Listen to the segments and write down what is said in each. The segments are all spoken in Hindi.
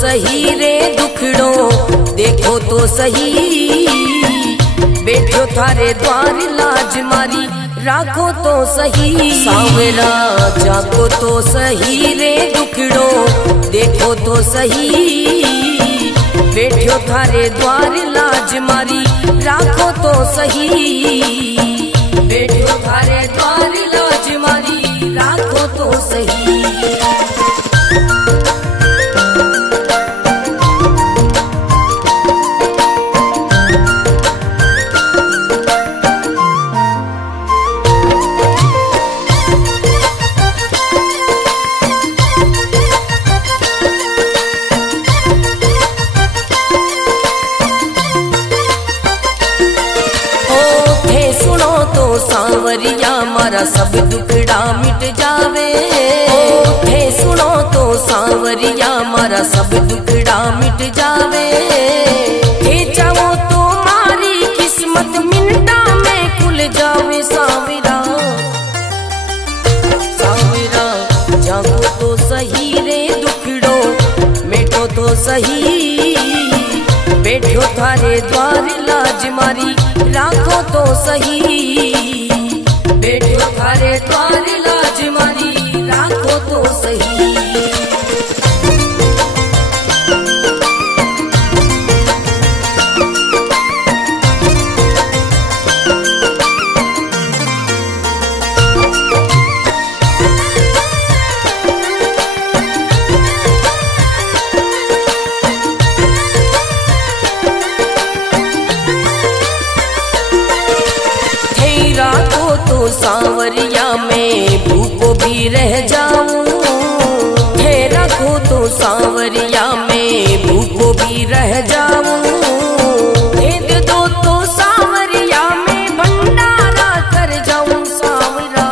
सही रे दुखड़ो, देखो तो सही बैठो थारे द्वार लाज मारी, राखो तो सही सांवरा जागो तो सही रे दुखड़ो, देखो तो सही बैठो थारे द्वार लाज मारी, राखो तो सही बैठो थारे द्वार लाज मारी, राखो तो सही। सांवरिया मारा सब दुखड़ा मिट जावे, थे सुनो तो सांवरिया मारा सब दुखड़ा मिट जावे, थे चाहो तो मारी किस्मत मिनटा में खुल जावे सांवरा, सांवरा जागो तो सही रे दुखड़ो, मिटो तो सही बैठो थारे द्वार लाज मारी, राखो तो सही बैठो थारे द्वार लाज मारी, राखो तो सही। सांवरिया में भूखो भी रह जाऊं, थे रखो तो सांवरिया में भूखो भी रह जाऊं, दे दो तो सांवरिया में भंडारा कर जाऊं सांवरा,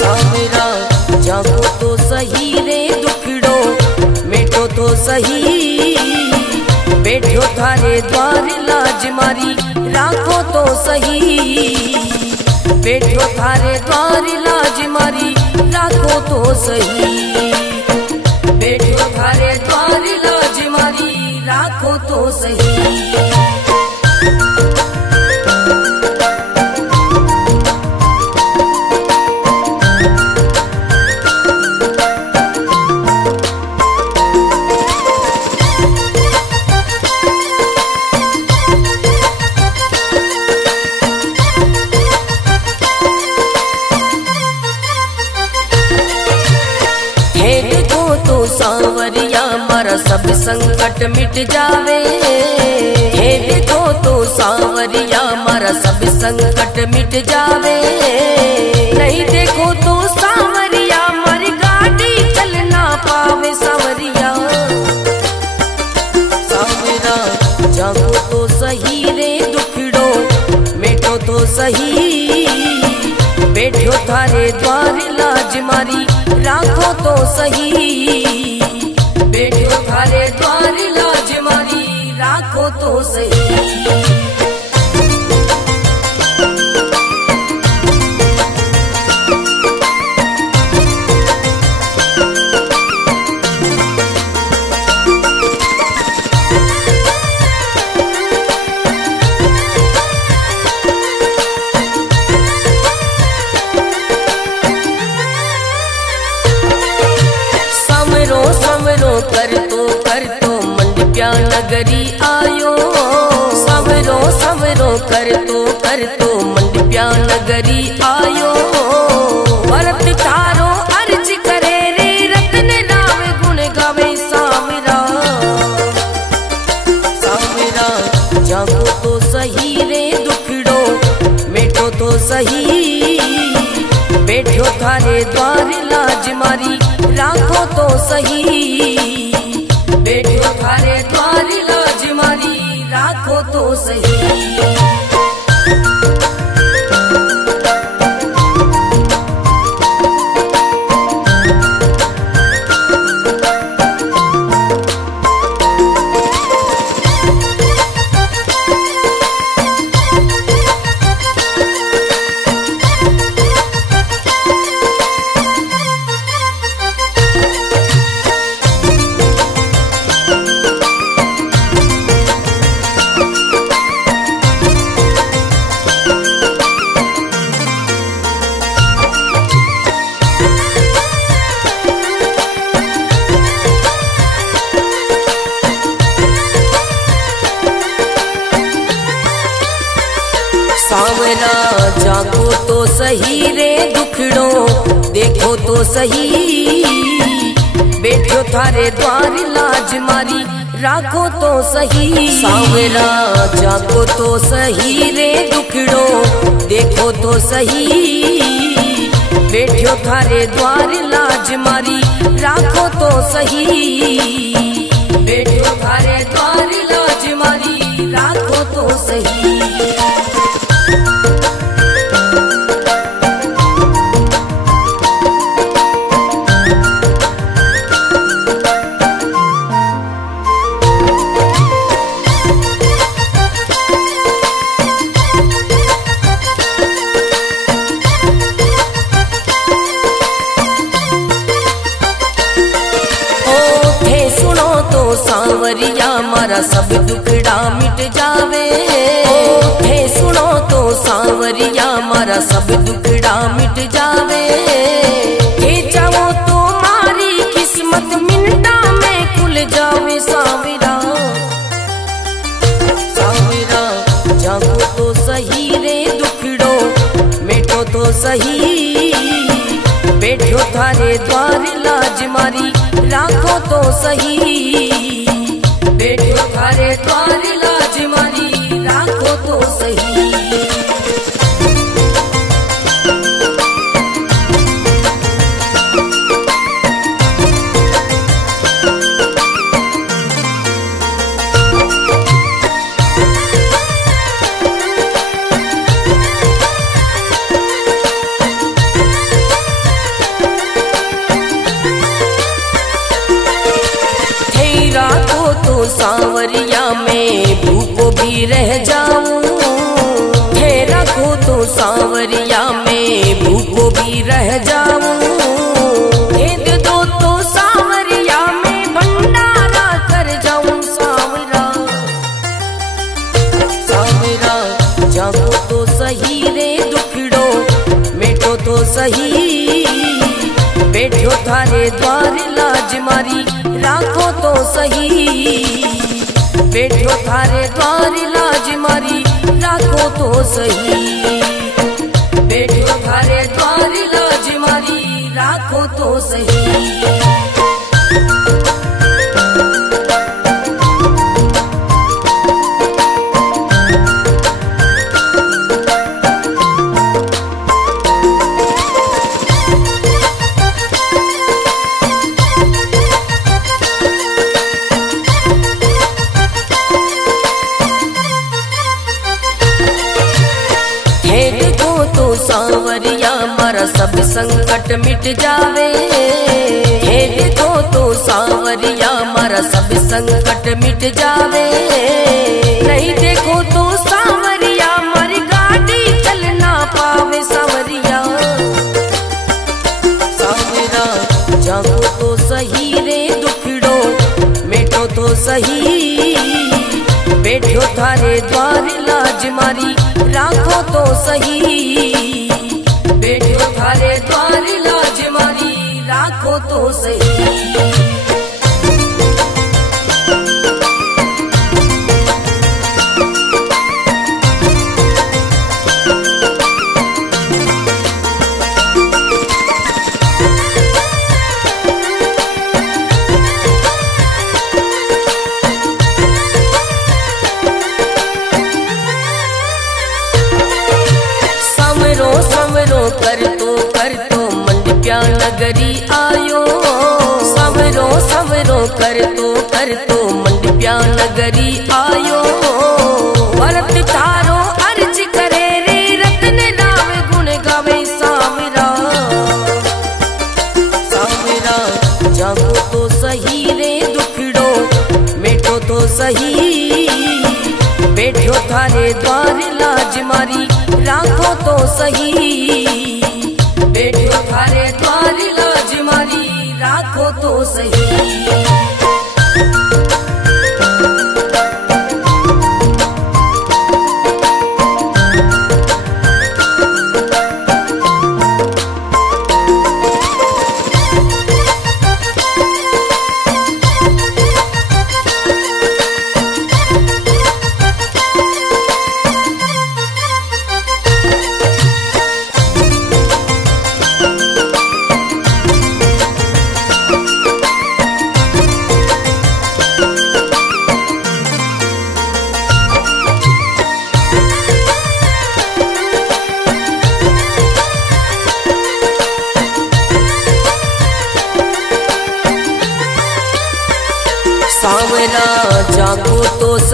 सांवरा जागो तो सही रे दुखड़ो, मिटो तो सही बैठो थारे द्वार लाज मारी, राखो तो सही बैठो थारे द्वार लाज मारी, राखो तो सही बैठो थारे द्वार लाज मारी, राखो तो सही। सांवरिया मारा सब संकट मिट जावे, हे देखो तो सांवरिया मारा सब संकट मिट जावे, नहीं देखो तो सांवरिया मारी गाड़ी चल ना पावे सांवरिया, सांवरा जागो तो सही रे दुखड़ो, मिटो तो सही बैठो थारे द्वार लाज मारी, राखो तो सही बैठो थारे द्वार लाज मारी, राखो तो सही। कर तो मंडप्या नगरी आयो, सवरो सवरो कर तो मंडप्या नगरी आयो, भरत तारो अर्ज करे रे रतन राव गुण गावे सांवरा, सांवरा जागो तो सही रे दुखड़ो, मिटो तो सही बैठो थारे द्वार लाज मारी, राखो तो सही बैठो थारे द्वार लाज मारी, राखो तो सही। सांवरा जागो तो सही रे दुखड़ो देखो तो सही, बैठो थारे द्वार लाज मारी राखो तो सही। सांवरा जागो तो सही रे दुखड़ो देखो तो सही, बैठो थारे द्वार लाज मारी राखो तो सही, बैठो थारे द्वार लाज मारी राखो तो सही। सांवरिया मारा सब दुखड़ा मिट जावे, थे सुनो तो सांवरिया मारा सब दुखड़ा मिट जावे, हे चाहो तो मारी किस्मत मिनटा में खुल जावे। सांवरा सांवरा जागो तो सही रे दुखड़ो मिटो तो सही, बैठो थारे द्वार लाज मारी राखो तो सही, बैठो थारे द्वार लाज मारी राखो तो सही। सांवरिया में भूखो भी रह जाऊं, थे रखो तो सांवरिया में भूखो भी रह जाऊं, भेद दो तो सांवरिया में भंडारा कर जाऊं। सांवरा सांवरा जागो तो सही रे दुखड़ो मिटो तो सही, बैठो थारे द्वार लाज मारी राखो तो सही, बैठो थारे द्वार लाज मारी राखो तो सही, बैठो थारे द्वार लाज मारी राखो तो सही। सांवरिया मारा सब संकट मिट जावे, हे देखो तो सांवरिया मारा सब संकट मिट जावे, नहीं देखो तो सांवरिया मारी गाड़ी चल ना पावे। सांवरिया सांवरा जागो तो सही रे दुखड़ो मिटो तो सही, बैठो थारे द्वार लाज मारी राखो तो सही, बैठो थारे द्वार लाज मारी राखो तो सही। कर तो मंडप्या नगरी आयो, सवरो सवरो कर तो मंडप्या नगरी आयो, भरत थारो अर्ज करे रे रतन नाम गुण गावे। सांवरा सांवरा जागो तो सही रे दुखड़ो मिटो तो सही, बैठो थारे द्वार लाज मारी राखो तो सही, बैठो थारे द्वार लाज मारी राखो तो सही।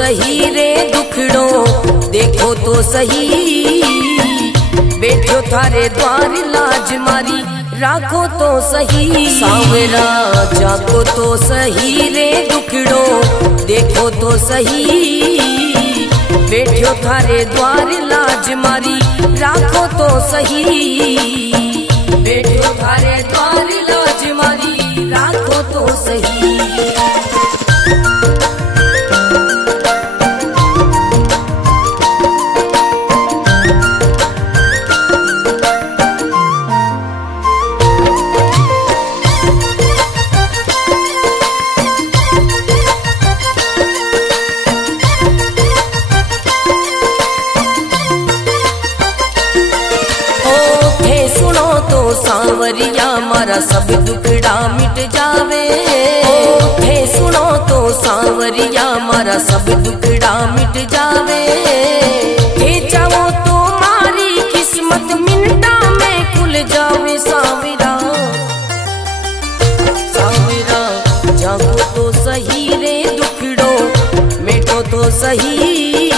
सही रे दुखड़ो, देखो तो सही बैठो थारे द्वार लाज मारी, राखो तो सही सांवरा, जाको तो सही रे दुखड़ो, देखो तो सही बैठो थारे द्वार लाज मारी, राखो तो सही बैठो थारे द्वार लाज मारी, राखो तो सही। सांवरिया मारा सब दुखड़ा मिट जावे, थे सुनो तो सांवरिया मारा सब दुखड़ा मिट जावे, थे चाहो तो मारी किस्मत मिनटा में खुल जावे सांवरा, सांवरा जागो तो सही रे दुखड़ो, मिटो तो सही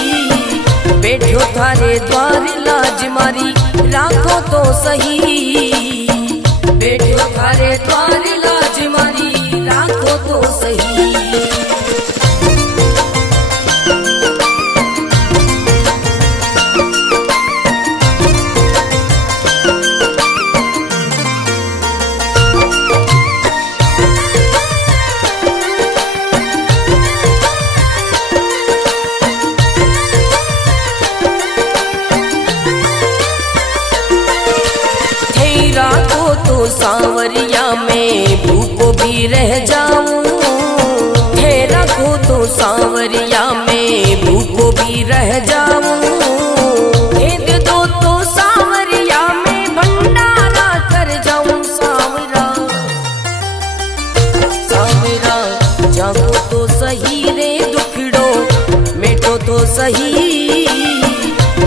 बैठो थारे द्वार लाज मारी, राखो तो सही बैठो थारे द्वार लाज मारी, राखो तो सही। सांवरिया में भूखो भी रह जाऊं, थे रखो तो सांवरिया में भूखो भी रह जाऊं, भेद दो तो सांवरिया में भंडारा कर जाऊं सांवरा, सांवरा जागो तो सही रे दुखड़ो, मिटो तो सही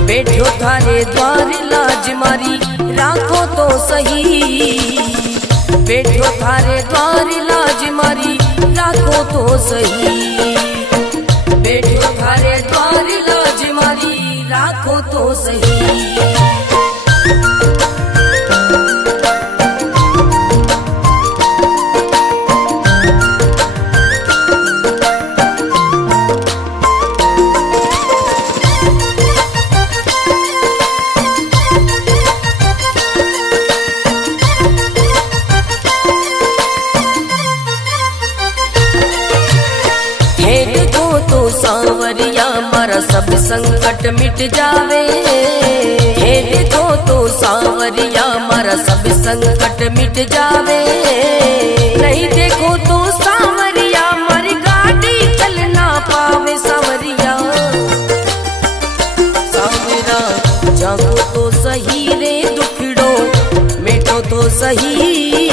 बैठो थारे द्वार लाज मारी, राखो तो सही बैठो थारे द्वार लाज मारी, राखो तो सही बैठो थारे द्वार लाज मारी, राखो तो सही। सांवरिया मारा सब संकट मिट जावे, हे देखो तो सांवरिया मारा सब संकट मिट जावे, नहीं देखो तो सांवरिया मारी गाड़ी चल ना पावे सांवरिया, सांवरा जागो तो सही रे दुखड़ो, मिटो तो सही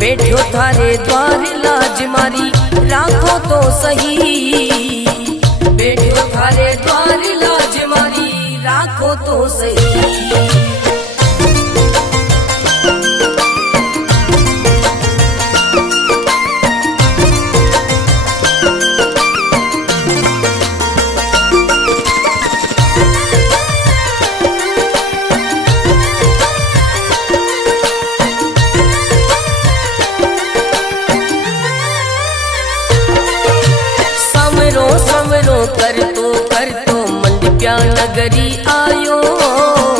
बैठो थारे द्वार लाज मारी, राखो तो सही बैठो थारे द्वार लाज मारी, राखो तो सही। कर तो मंडप्या नगरी आयो,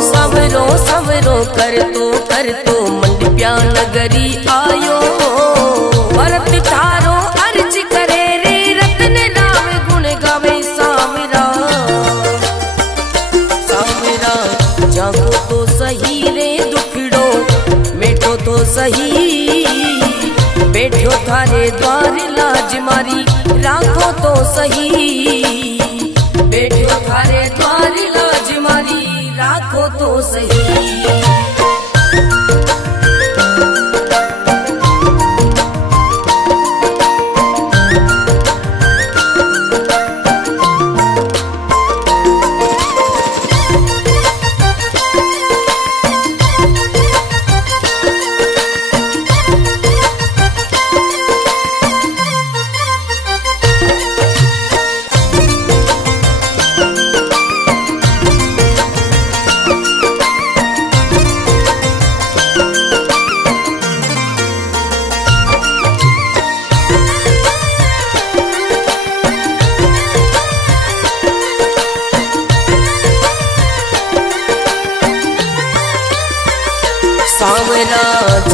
सवरो सवरो कर तो मंडप्या नगरी आयो, भरत थारो अर्ज करे रे रतन राम गुण गावे सांवरा, सांवरा जागो तो सही रे दुखड़ो, मिटो तो सही बैठो थारे द्वार लाज मारी, राखो तो सही बैठो थारे द्वार लाज मारी, राखो तो सही।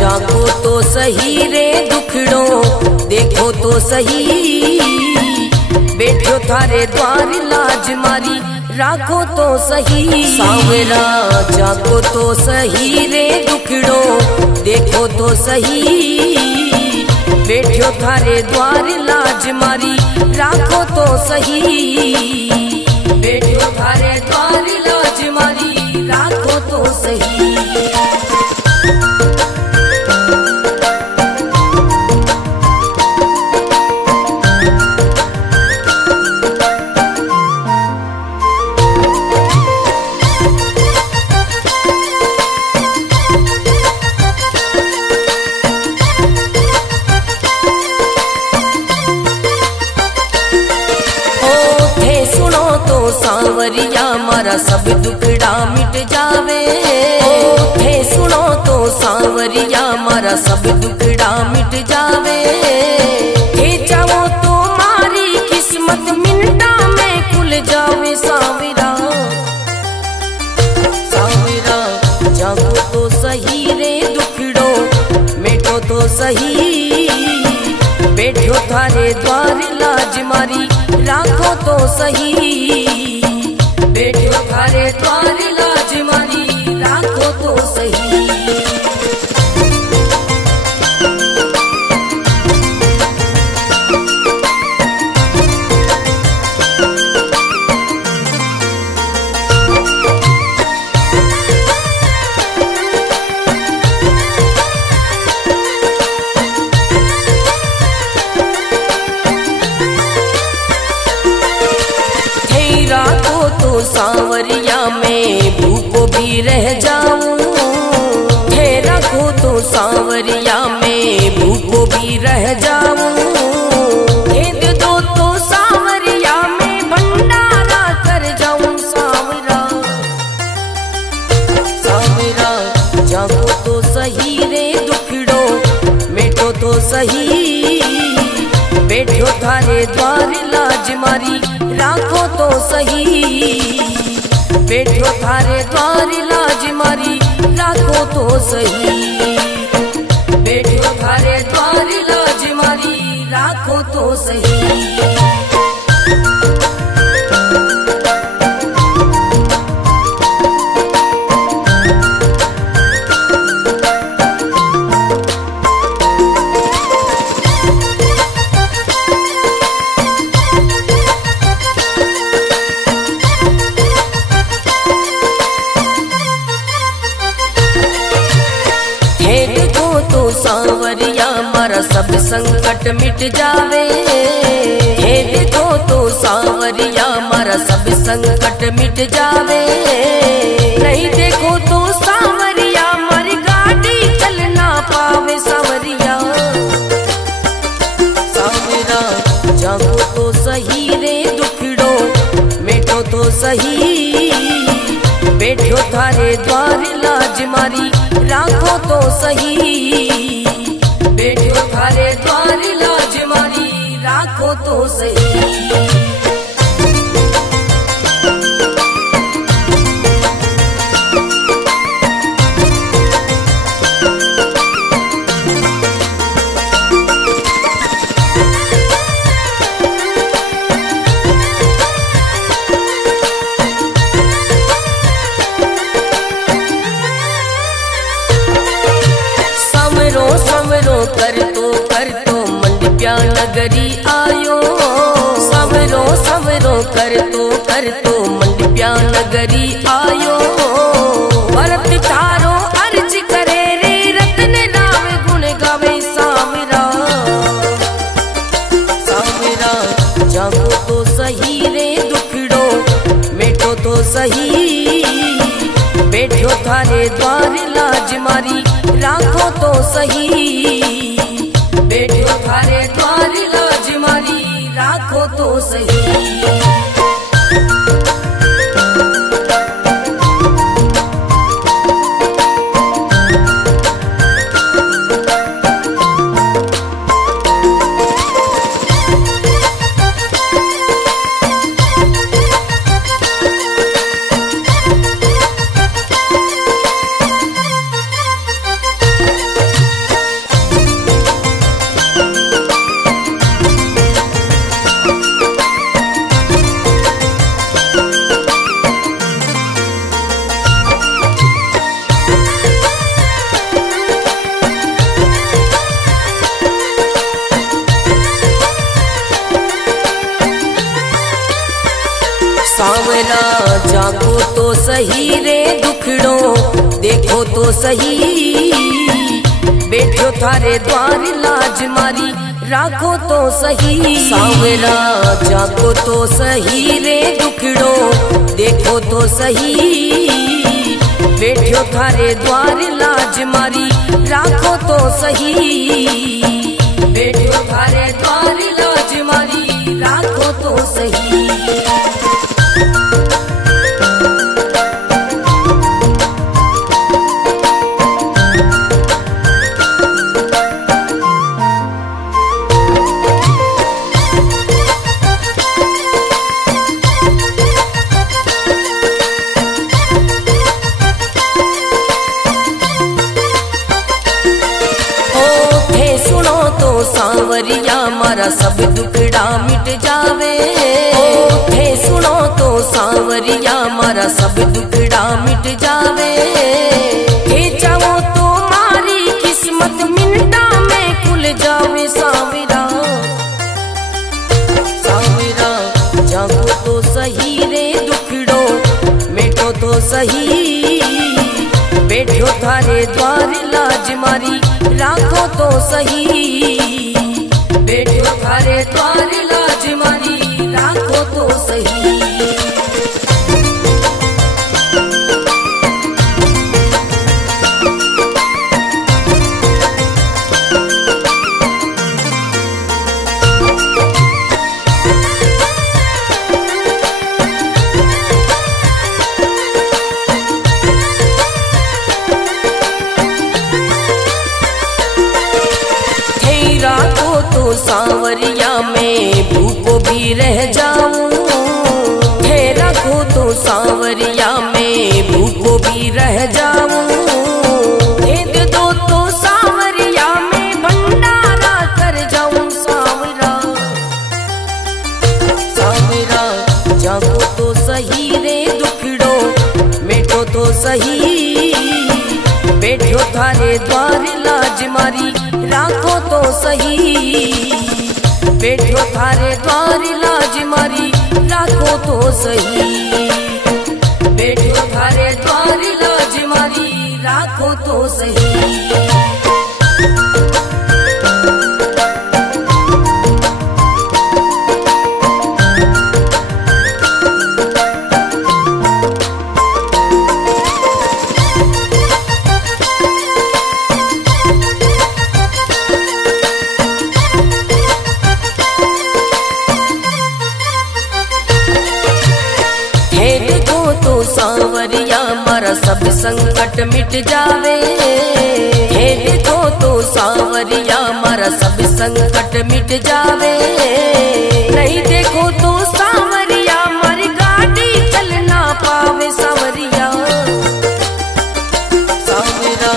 जाको तो सही रे दुखड़ो देखो तो सही, बैठो थारे द्वार लाज मारी राखो तो सही। सांवरा जाको तो सही रे दुखड़ो देखो तो सही, बैठो थारे द्वार लाज मारी राखो तो सही, बैठो थारे द्वार लाज मारी राखो तो सही। सांवरिया मारा सब दुखड़ा मिट जावे, थे सुनो तो सांवरिया मारा सब दुखड़ा मिट जावे, थे चाहो तो मारी किस्मत मिनटा में खुल जावे। सांवरा सांवरा जागो तो सही रे दुखड़ो मिटो तो सही, बैठो थारे द्वार लाज मारी राखो तो सही, बैठो थारे द्वार लाज मारी राखो तो सही। सांवरिया में भूखो भी रह जाऊं, थे रखो तो सांवरिया में भूखो भी रह जाऊं, भेद दो तो सांवरिया में भंडारा कर जाऊं। सांवरा सांवरा जागो तो सही रे दुखड़ो मिटो तो सही, बैठो थारे द्वार लाज मारी राखो तो सही, बैठो थारे द्वार लाज मारी राखो तो सही, बैठो थारे द्वार लाज मारी राखो तो सही। सांवरिया मारा सब संकट मिट जावे, हे देखो तो सांवरिया मारा सब संकट मिट जावे, नहीं देखो तो सांवरिया मारी गाड़ी चल ना पावे। सांवरिया सांवरा जागो तो सही रे दुखड़ो मिटो तो सही, बैठो थारे द्वार लाज मारी राखो तो सही, बैठो थारे द्वार लाज मारी राखो तो सही। कर तो मंडप्या नगरी आयो, सवरो सवरो कर तो मंडप्या नगरी आयो, भरत तारो अर्ज करे रे रतन नाम गुण गावे। सांवरा सांवरा जागो तो सही रे दुखड़ो मिटो तो सही, बैठो थारे द्वार लाज मारी राखो तो सही, बैठो थारे द्वार लाज मारी राखो तो सही। तो सही रे दुखड़ो देखो तो सही, बैठो थारे द्वार लाज मारी राखो तो सही। सांवरा जाको तो सही रे दुखड़ो देखो तो सही, बैठो थारे द्वार लाज मारी राखो तो सही, बैठो थारे द्वार लाज मारी राखो तो सही। सांवरिया मारा सब दुखड़ा मिट जावे, थे सुनो तो सांवरिया मारा सब दुखड़ा मिट जावे, थे चाहो तो मारी किस्मत मिनटा में खुल जावे। सांवरा सांवरा जागो तो सही रे दुखड़ो मिटो तो सही, बैठो थारे द्वार लाज मारी राखो तो सही, बैठो थारे द्वार लाज मारी राखो तो सही। सांवरिया में भूखो भी रह जाऊं, है रखो तो सांवरिया में भूखो भी रह जाऊं, दे दो तो सांवरिया में भंडारा कर जाऊं। सांवरा सांवरा जागो तो सही रे दुखड़ो मिटो तो सही, बैठो थारे द्वार लाज मारी राखो तो सही, बैठो थारे द्वार लाज मारी राखो तो सही, बैठो थारे द्वार लाज मारी राखो तो सही। सांवरिया मारा सब संकट मिट जावे, हे देखो तो सांवरिया मारा सब संकट मिट जावे, नहीं देखो तो सांवरिया मारी गाड़ी चल ना पावे। सांवरिया सांवरा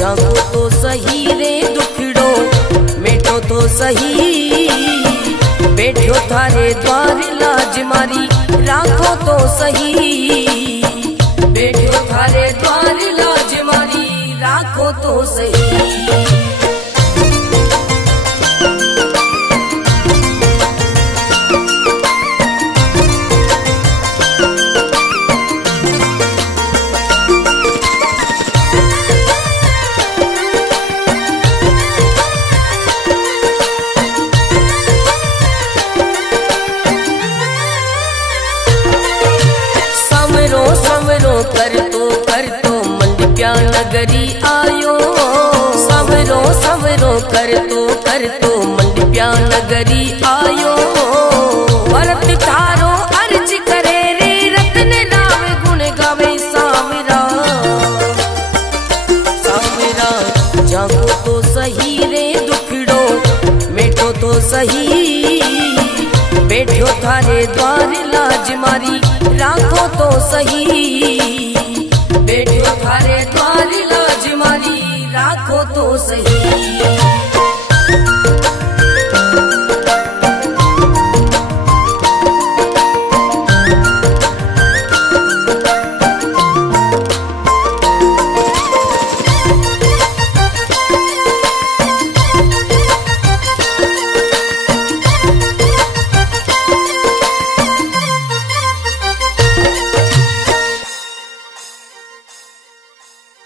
जागो तो सही रे दुखड़ो मिटो तो सही, बैठो थारे द्वार लाज मारी राखो तो सही, बैठो थारे द्वार लाज मारी राखो तो सही। कर तो मंडप्या नगरी आयो, सवरो सवरो कर तो मंडप्या नगरी आयो, भरत थारो अर्ज करे रे रत्न राम गुण गावे। सांवरा सांवरा जागो तो सही रे दुखड़ो मिटो तो सही, बैठो थारे द्वार लाज मारी राखो तो सही,